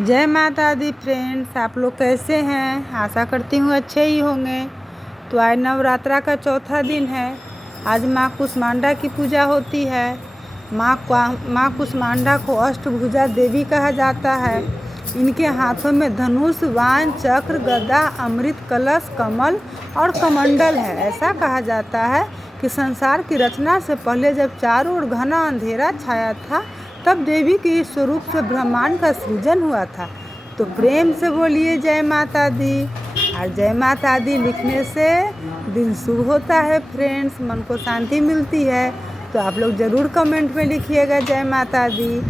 जय माता दी फ्रेंड्स, आप लोग कैसे हैं। आशा करती हूँ अच्छे ही होंगे। तो आज नवरात्रा का चौथा दिन है। आज माँ कुष्मांडा की पूजा होती है। माँ कुष्मांडा को अष्टभुजा देवी कहा जाता है। इनके हाथों में धनुष, बाण, चक्र, गदा, अमृत कलश, कमल और कमंडल है। ऐसा कहा जाता है कि संसार की रचना से पहले जब चारों ओर घना अंधेरा छाया था, तब देवी के इस स्वरूप से ब्रह्मांड का सृजन हुआ था। तो प्रेम से बोलिए जय माता दी। और जय माता दी लिखने से दिन शुभ होता है फ्रेंड्स, मन को शांति मिलती है। तो आप लोग ज़रूर कमेंट में लिखिएगा जय माता दी।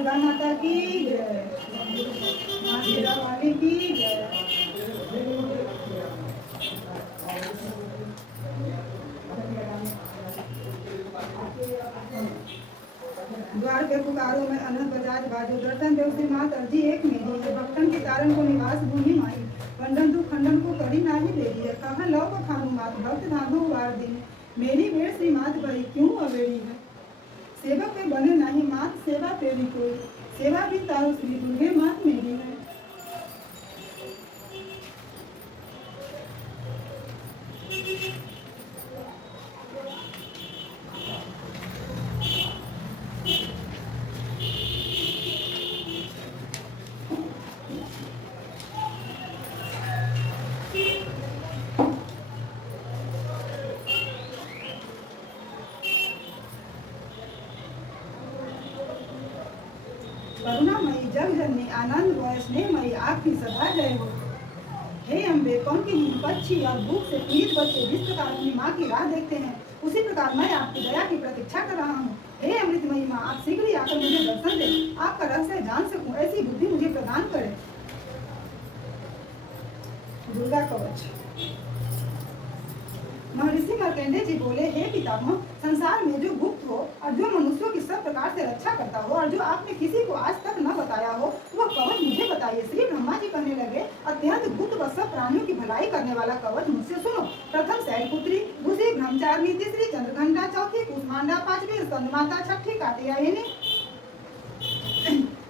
दुर्गा माता की जय, माँ शेरा वाली की जय। द्वार के पुकारों में अनंत बजाज बाजो, दर्शन देव श्री मात अर्जी एक मेरी है। भक्तन के तारण को निवास भूमि माई, खंडन तू खंडन को करी नाही ले है। कहाँ लौ को खानू मात, भक्त धामो वार दिन, मेरी बेड़ श्री मात भई क्यों अवेड़ी है। सेवक पे बने नहीं मात सेवा तेरी कोई, सेवा भी तारो श्री दुर्गे मात मेरी है। करुणामयी जग जननी आनंद व स्नेहमयी आपकी सदा जय हो। हे अम्बे, कौन की नींद पक्षी और भूख से पीड़ित बच्चे जिस प्रकार अपनी माँ की राह देखते हैं, उसी प्रकार मैं आपकी दया की प्रतीक्षा कर रहा हूँ। हे अमृतमयी माँ, आप शीघ्र ही आकर मुझे दर्शन दें, आपका रहस्य जान सकूं, ऐसी बुद्धि मुझे प्रदान करें। दुर्गा कवच। महर्षि मार्कंडेय जी बोले, हे पितामह, संसार में जो गुप्त हो और जो मनुष्यों की सब प्रकार से रक्षा करता हो और जो आपने किसी को आज तक न बताया हो, वह कवच मुझे बताइए। श्री ब्रह्मा जी कहने लगे, अत्यंत गुप्त व सब प्राणियों की भलाई करने वाला कवच मुझसे सुनो। प्रथम शैलपुत्री, दूसरी ब्रह्मचारिणी, तीसरी चंद्रघंटा, स्कंदमाता छठी कात्यायनी,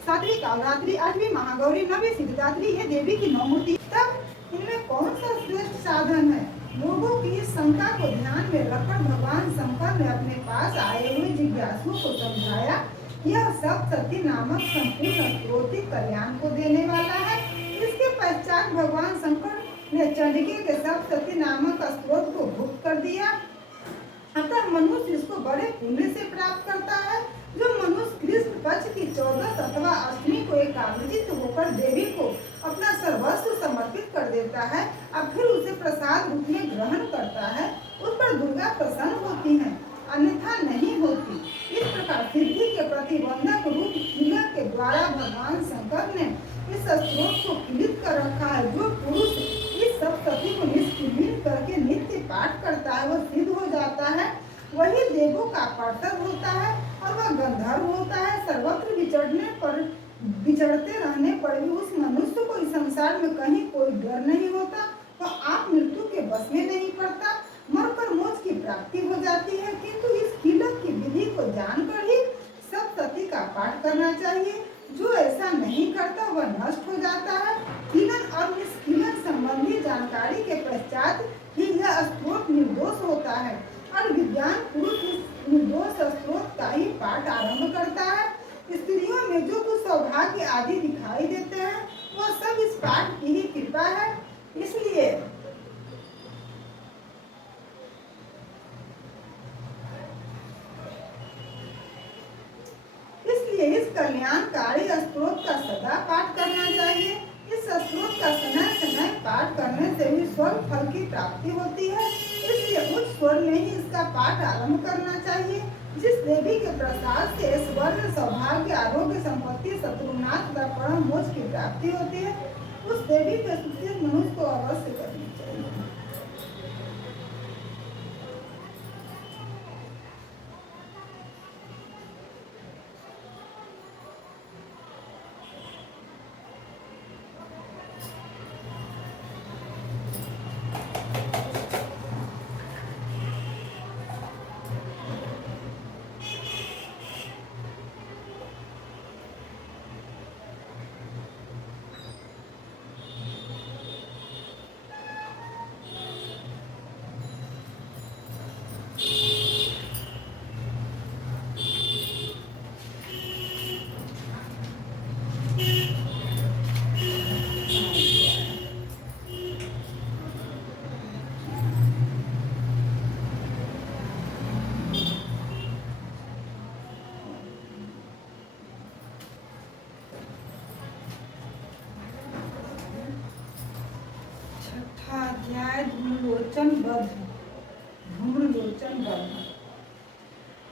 सातवीं कालरात्रि, आठवीं महागौरी, नवीं सिद्धिदात्री, ये देवी की 9 मूर्ति। तब इनमें कौन सा श्रेष्ठ साधन है? लोगों की इस शंका को ध्यान में रखकर भगवान शंकर ने अपने पास आए हुए जिज्ञासुओं को समझाया, यह सप्तशती नामक संपूर्ण स्रोत कल्याण को देने वाला है। इसके पश्चात भगवान शंकर ने चंडिके के सप्तशती नामक स्रोत को गुप्त कर दिया। अतः मनुष्य इसको बड़े पुण्य से प्राप्त करता है। जो मनुष्य कृष्ण पक्ष की 14 अथवा अष्टमी को एकाग्रचित्त होकर देवी को अपना सर्वस्व समर्पित कर देता है और फिर उसे प्रसाद रूप में ग्रहण करता है, उस पर दुर्गा प्रसन्न होती है, अन्यथा नहीं होती। इस प्रकार सिद्धि के प्रतिबंधक रूप कीलक के द्वारा भगवान शंकर ने इस स्रोत को किलित कर रखा है। जो पुरुष इस सप्तशती को निष्क्रिय करके नित्य पाठ करता है वह सिद्ध हो जाता है, वही देवों का पार्षद होता है और वह गंधर्व होता है। सर्वत्र विचरते रहने पर भी उस मनुष्य को इस संसार में कहीं कोई डर नहीं होता, वह आप मृत्यु के बस में नहीं पड़ता, मरकर मोक्ष की प्राप्ति हो जाती है। किंतु इस कीलक की विधि को जानकर ही सप्तशती का पाठ करना चाहिए। जो ऐसा नहीं करता वह नष्ट हो जाता है। कीलन और निष्कीलन संबंधी जानकारी के पश्चात ही यह स्रोत निर्दोष होता है और विद्वान पुरुष इस निर्दोष स्रोत का ही पाठ आरंभ करता है। स्त्रियों में जो कुछ सौभाग्य आदि दिखाई देते हैं वह सब इस पाठ की ही कृपा है। इसलिए इस कल्याणकारी स्रोत का सदा पाठ करना चाहिए। इस स्रोत का समय समय पाठ करने से भी स्वर्ग फल की प्राप्ति होती है, इसलिए उच्च स्वर में ही इसका पाठ आरंभ करना चाहिए। जिस देवी के प्रसाद से स्वर्ण सौभाग्य आरोग्य संपत्ति शत्रुनाश तथा परम मोक्ष की प्राप्ति होती है, उस देवी के स्तुति मनुष्य को अवश्य करनी चाहिए। अध्याय धूम्रलोचन।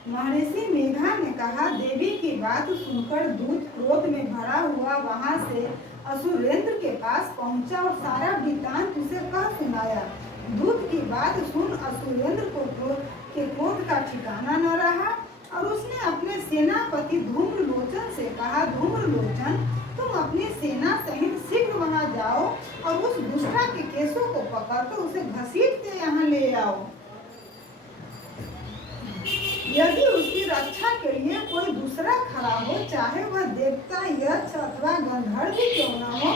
महर्षि मेघा ने कहा, देवी की बात सुनकर दूत क्रोध में भरा हुआ वहां से असुरेंद्र के पास पहुंचा और सारा वृत्तांत उसे कह सुनाया। दूत की बात सुन असुरेंद्र को क्रोध का ठिकाना न रहा और उसने अपने सेनापति धूम्रलोचन से कहा, धूम्रलोचन, तुम अपनी सेना सहित शीघ्र वहां जाओ और उस दुष्टा के केसों को पकड़कर उसे घसीटते यहाँ ले आओ। यदि उसकी रक्षा के लिए कोई दूसरा खड़ा हो, चाहे वह देवता यक्ष अथवा गंधर्व भी क्यों न हो,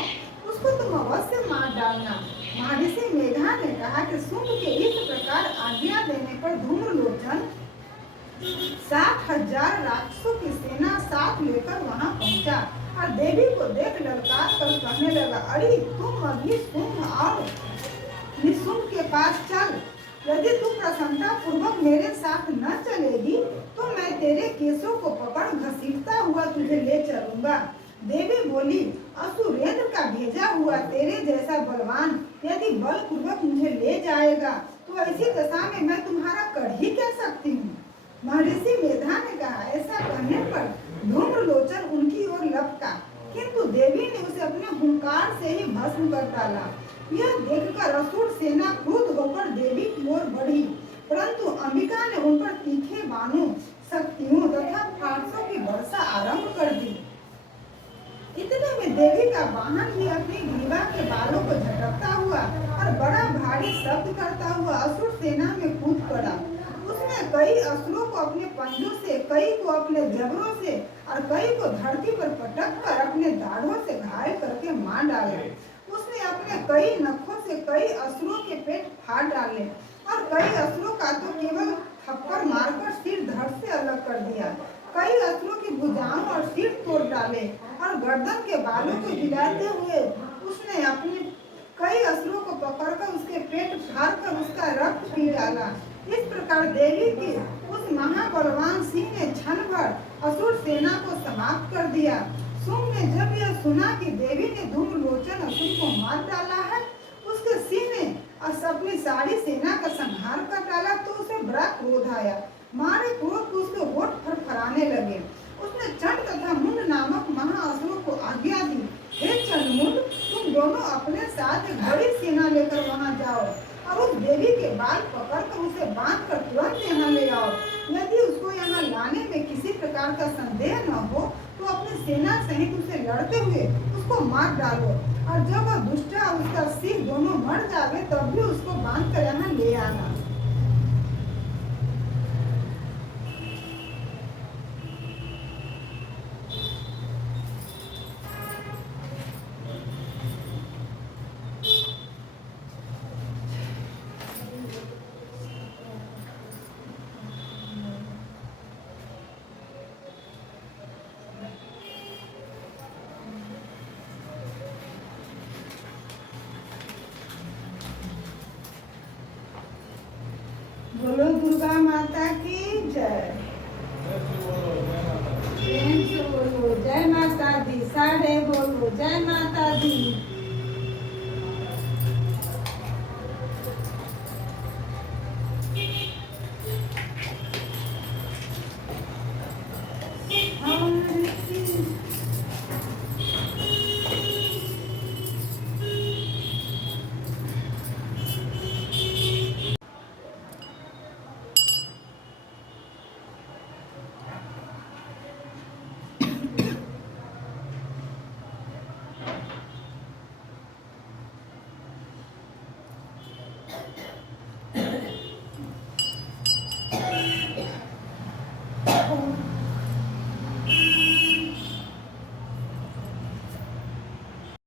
उसको तुम अवश्य मार डालना। महर्षि मेघा ने कहा कि शुंभ के इस प्रकार आज्ञा देने पर धूम्रलोचन 60,000 राक्षसों की सेना साथ लेकर वहां पहुंचा और देवी को देख ललकार कर कहने लगा, अरे तुम अभी शुंभ और निशुंभ के पास चल। यदि तू प्रसन्नता पूर्वक मेरे साथ न चलेगी तो मैं तेरे केसों को पकड़ घसीटता हुआ तुझे ले चलूंगा। देवी बोली, असुरेंद्र का भेजा हुआ तेरे जैसा बलवान यदि बलपूर्वक मुझे ले जाएगा तो ऐसी दशा में मैं तुम्हारा कर ही क्या सकती हूँ। महर्षि मेधा ने कहा, ऐसा कहने पर धूम्रलोचन उनकी ओर लपका, किंतु देवी ने उसे अपने हुंकार से ही भस्म कर डाला। यह देखकर असुर सेना क्रुद्ध होकर देवी की ओर बढ़ी, परंतु अंबिका ने उन पर तीखे बाणों, शक्तियों तथा फारसों की वर्षा आरंभ कर दी। इतने में देवी का वाहन ही अपनी ग्रीवा के बालों को झटकता हुआ और बड़ा भारी शब्द करता हुआ असुर सेना में कूद पड़ा। उसमें कई असुरों को अपने पंजों से, कई को अपने जबरों से और कई को धरती पर पटक कर अपने दाढ़ों से घायल करके मार डाला। उसने अपने कई नखों से कई असुरों के पेट फाड़ डाले और कई असुरों का तो केवल थप्पड़ मारकर सिर धड़ से अलग कर दिया। कई असुरों की भुजाओं और सिर तोड़ डाले और गर्दन के बालों को हिलाते हुए उसने अपने कई असुरों को पकड़कर उसके पेट फाड़कर उसका रक्त पी डाला। इस प्रकार देवी की उस महाबलवान सिंह ने क्षण भर असुर सेना को समाप्त कर दिया। शुंभ ने जब यह सुना कि देवी ने धूम्रलोचन असुर को मार डाला है, उसके सिंह ने अपनी सारी सेना का संहार कर डाला, तो उसे बड़ा क्रोध आया। मारे क्रोध को उसके होठ फड़फड़ाने लगे। उसने चंड तथा मुंड नामक महाअसुरों को आज्ञा दी, हे चंडमुंड, तुम दोनों अपने साथ एक बड़ी सेना लेकर वहां जाओ और उस देवी के बाल पकड़कर उसे बांधकर तुरंत यहाँ ले आओ। यदि उसको यहाँ लाने में किसी प्रकार का संदेह न हो तो अपनी सेना सहित उसे लड़ते हुए उसको मार डालो, और जब वह दुष्टा और उसका सिर दोनों मर जावे तब भी उसको बांध कर यहाँ ले आना। बोलो दुर्गा माता की जय। प्रेम से बोलो जय माता दी, सारे बोलो जय माता।